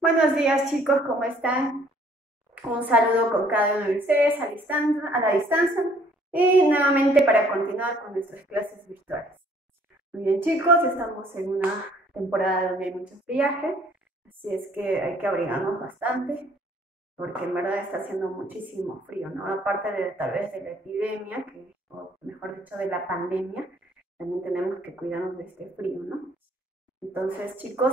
Buenos días chicos, ¿cómo están? Un saludo con cada uno de ustedes a la distancia y nuevamente para continuar con nuestras clases virtuales. Muy bien chicos, estamos en una temporada donde hay muchos viajes, así es que hay que abrigarnos bastante porque en verdad está haciendo muchísimo frío, ¿no? Aparte de tal vez de la epidemia, o mejor dicho de la pandemia, también tenemos que cuidarnos de este frío, ¿no? Entonces, chicos,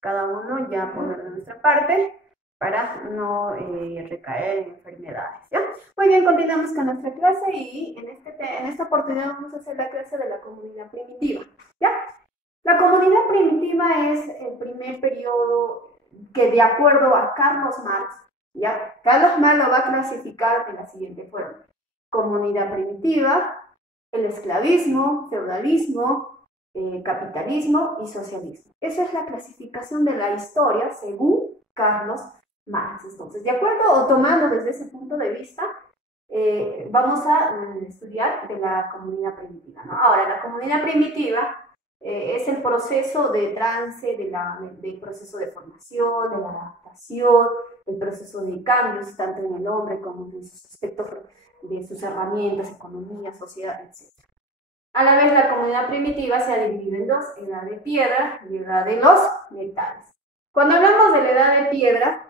cada uno ya poner de nuestra parte para no recaer en enfermedades, ¿ya? Muy bien, continuamos con nuestra clase y en esta oportunidad vamos a hacer la clase de la comunidad primitiva, ¿ya? La comunidad primitiva es el primer periodo que, de acuerdo a Carlos Marx, ¿ya? Carlos Marx lo va a clasificar de la siguiente forma: comunidad primitiva, el esclavismo, feudalismo, capitalismo y socialismo. Esa es la clasificación de la historia según Carlos Marx. Entonces, de acuerdo o tomando desde ese punto de vista, vamos a estudiar de la comunidad primitiva, ¿no? Ahora, la comunidad primitiva es el proceso de trance, del proceso de formación, de la adaptación, el proceso de cambios, tanto en el hombre como en sus aspectos de sus herramientas, economía, sociedad, etc. A la vez, la comunidad primitiva se ha dividido en dos: edad de piedra y edad de los metales. Cuando hablamos de la edad de piedra,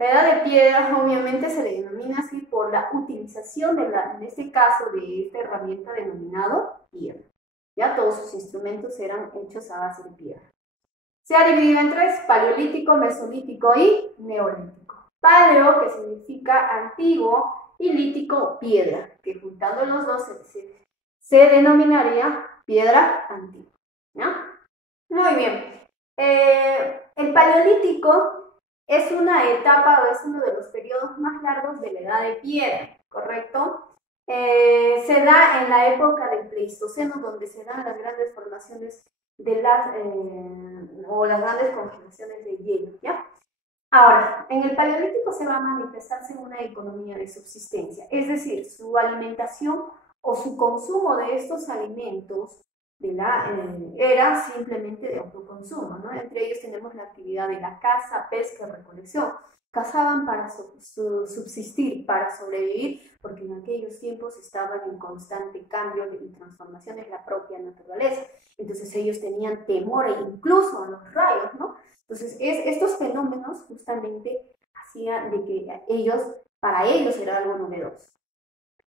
la edad de piedra obviamente se le denomina así por la utilización en este caso, de esta herramienta denominado piedra. Ya todos sus instrumentos eran hechos a base de piedra. Se ha dividido en tres: paleolítico, mesolítico y neolítico. Paleo, que significa antiguo, y lítico, piedra, que juntando los dos se denominaría piedra antigua, ¿ya? Muy bien. El paleolítico es una etapa o es uno de los periodos más largos de la edad de piedra, ¿correcto? Se da en la época del Pleistoceno, donde se dan las grandes formaciones o las grandes congelaciones de hielo, ¿ya? Ahora, en el paleolítico se va a manifestarse una economía de subsistencia, es decir, su alimentación o su consumo de estos alimentos era simplemente de autoconsumo, ¿no? Entre ellos tenemos la actividad de la caza, pesca y recolección. Cazaban para subsistir, para sobrevivir, porque en aquellos tiempos estaban en constante cambio y transformación en la propia naturaleza. Entonces ellos tenían temor incluso a los rayos, ¿no? Entonces estos fenómenos justamente hacían de que para ellos era algo novedoso.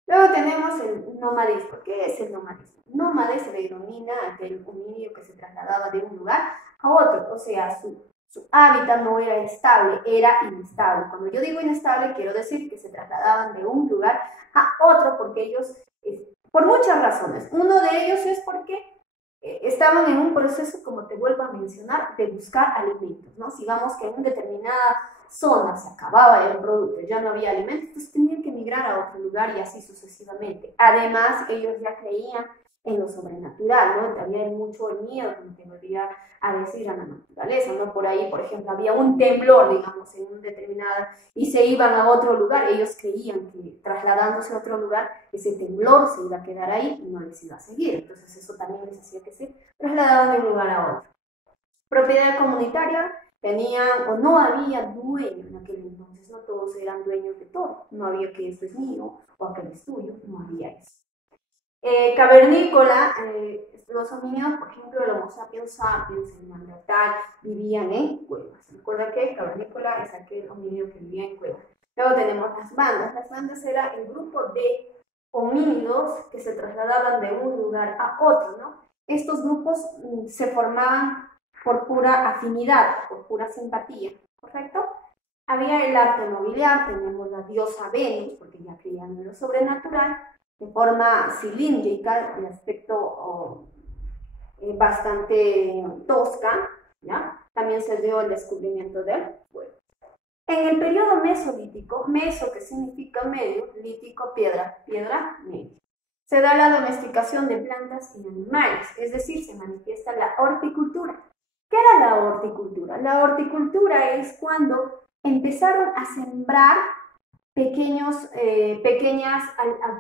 Luego tenemos el nomadismo. ¿Qué es el nomadismo? Nómade se le denomina a aquel homínido que se trasladaba de un lugar a otro, o sea, su hábitat no era estable, era inestable. Cuando yo digo inestable, quiero decir que se trasladaban de un lugar a otro porque ellos, por muchas razones. Uno de ellos es porque estaban en un proceso, como te vuelvo a mencionar, de buscar alimentos, ¿no? Sigamos que en una determinada zona se acababa el producto, ya no había alimentos, entonces tenían que migrar a otro lugar y así sucesivamente. Además, ellos ya creían en lo sobrenatural, ¿no? Había mucho miedo, como te volvía a decir, a la naturaleza, ¿no? Por ahí, por ejemplo, había un temblor, digamos, en un determinado, y se iban a otro lugar. Ellos creían que trasladándose a otro lugar, ese temblor se iba a quedar ahí y no les iba a seguir. Entonces eso también les hacía que se trasladaban de un lugar a otro. Propiedad comunitaria: tenían o no había dueño en aquel entonces, no todos eran dueños de todo, no había que esto es mío o aquel es tuyo, no había eso. Cavernícola: los homínidos, por ejemplo, el Homo sapiens sapiens, el Neandertal, vivían en cuevas. Recuerda que cavernícola es aquel homínido que vivía en cuevas. Luego tenemos las bandas. Las bandas era el grupo de homínidos que se trasladaban de un lugar a otro, ¿no? Estos grupos se formaban por pura afinidad, por pura simpatía, ¿correcto? Había el arte nobiliar, tenemos la diosa Venus, porque ya creían en lo sobrenatural, de forma cilíndrica, de aspecto bastante tosca, ¿ya? También se dio el descubrimiento del fuego. En el periodo mesolítico, meso que significa medio, lítico, piedra, piedra, medio, se da la domesticación de plantas y animales, es decir, se manifiesta la horticultura. ¿Qué era la horticultura? La horticultura es cuando empezaron a sembrar pequeñas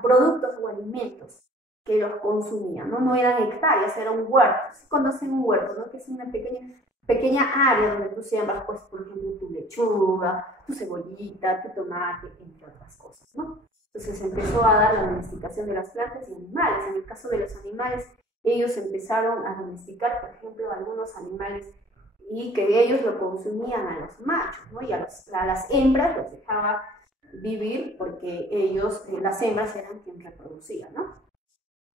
productos o alimentos que los consumían, ¿no? No eran hectáreas, eran huertos. ¿Sí conocen un huerto, no? Que es una pequeña pequeña área donde tú siembras, pues, por ejemplo, tu lechuga, tu cebollita, tu tomate, entre otras cosas, ¿no? Entonces se empezó a dar la domesticación de las plantas y animales. En el caso de los animales, ellos empezaron a domesticar, por ejemplo, algunos animales y que ellos lo consumían a los machos, ¿no? Y a las hembras los dejaba vivir porque ellos, las hembras eran quien reproducían, ¿no?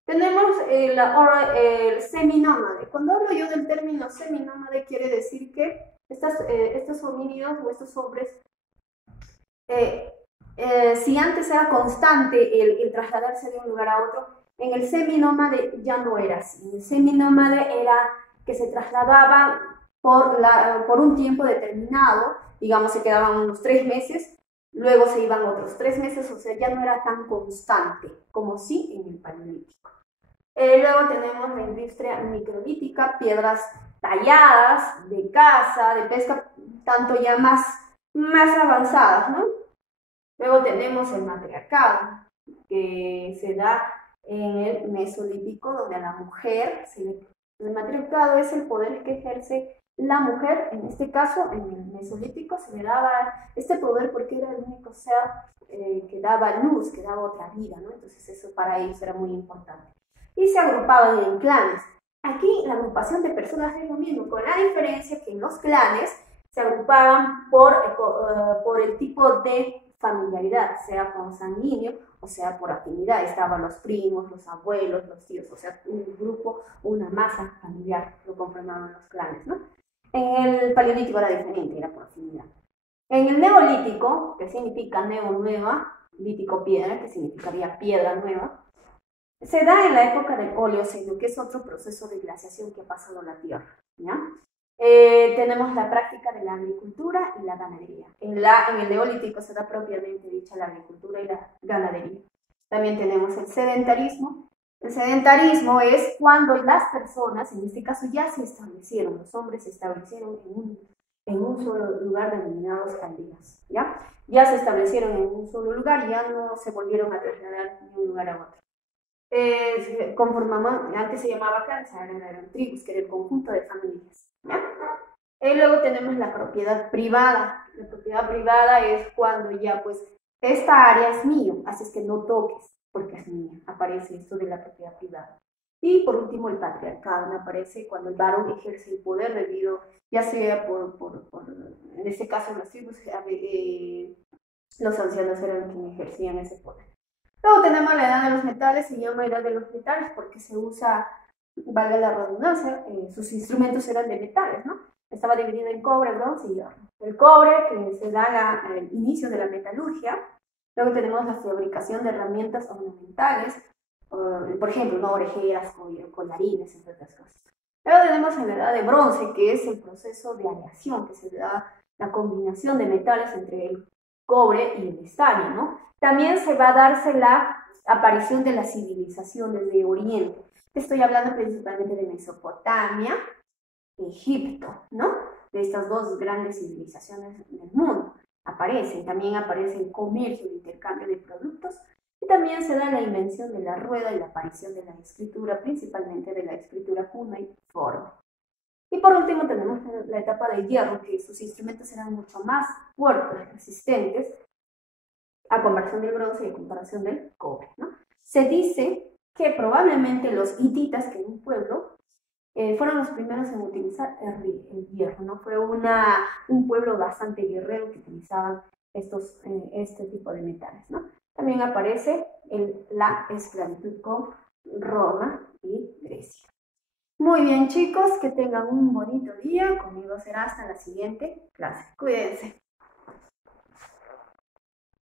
Tenemos el seminómade. Cuando hablo yo del término seminómade, quiere decir que estos homínidos o estos hombres, si antes era constante el trasladarse de un lugar a otro, en el seminómade ya no era así. En el seminómade era que se trasladaban por un tiempo determinado, digamos, se quedaban unos 3 meses, luego se iban otros 3 meses, o sea, ya no era tan constante como sí en el Paleolítico. Luego tenemos la industria microlítica, piedras talladas, de caza, de pesca, tanto ya más avanzadas, ¿no? Luego tenemos el matriarcado, que se da en el Mesolítico, donde a la mujer, el matriarcado es el poder que ejerce la mujer. En este caso, en el Mesolítico, se le daba este poder porque era el único ser que daba luz, que daba otra vida, ¿no? Entonces eso para ellos era muy importante. Y se agrupaban en clanes. Aquí la agrupación de personas es lo mismo, con la diferencia que en los clanes se agrupaban por el tipo de familiaridad, sea consanguíneo o sea por afinidad. Estaban los primos, los abuelos, los tíos, o sea, un grupo, una masa familiar lo conformaban los clanes, ¿no? En el Paleolítico era diferente, era por afinidad. En el Neolítico, que significa neo nueva, lítico piedra, que significaría piedra nueva, se da en la época del Oleoceno, que es otro proceso de glaciación que ha pasado la Tierra, ¿ya? Tenemos la práctica de la agricultura y la ganadería. En el Neolítico se da propiamente dicha la agricultura y la ganadería. También tenemos el sedentarismo. El sedentarismo es cuando las personas, en este caso ya se establecieron, los hombres se establecieron en un solo lugar denominados aldeas, ¿ya? Ya se establecieron en un solo lugar, ya no se volvieron a trasladar de un lugar a otro. Conformaban, antes se llamaba clanes, ahora eran tribus, que era el conjunto de familias, ¿ya? Luego tenemos la propiedad privada. La propiedad privada es cuando ya, pues, esta área es mío, así es que no toques, porque es mía. Aparece esto de la propiedad privada. Y por último, el patriarcado aparece cuando el varón ejerce el poder debido, ya sea en este caso en las tribus, los ancianos eran quienes ejercían ese poder. Luego tenemos la edad de los metales, se llama edad de los metales porque se usa, valga la redundancia, sus instrumentos eran de metales, ¿no? Estaba dividido en cobre, bronce y hierro. El cobre, que se da al inicio de la metalurgia. Luego tenemos la fabricación de herramientas ornamentales, por ejemplo, ¿no? Orejeras, collarines, entre otras cosas. Luego tenemos la edad de bronce, que es el proceso de aleación, que se da la combinación de metales entre el cobre y el estaño, ¿no? También se va a darse la aparición de la civilización desde Oriente. Estoy hablando principalmente de Mesopotamia, Egipto, ¿no? De estas dos grandes civilizaciones del mundo. También aparece el comercio, el intercambio de productos, y también se da la invención de la rueda y la aparición de la escritura, principalmente de la escritura cuneiforme. Y por último tenemos la etapa del hierro, que sus instrumentos eran mucho más fuertes, resistentes, a comparación del bronce y a comparación del cobre, ¿no? Se dice que probablemente los hititas, que en un pueblo, fueron los primeros en utilizar el hierro, ¿no? Fue un pueblo bastante guerrero que utilizaban este tipo de metales, ¿no? También aparece la esclavitud con Roma y Grecia. Muy bien, chicos, que tengan un bonito día. Conmigo será hasta la siguiente clase. Cuídense.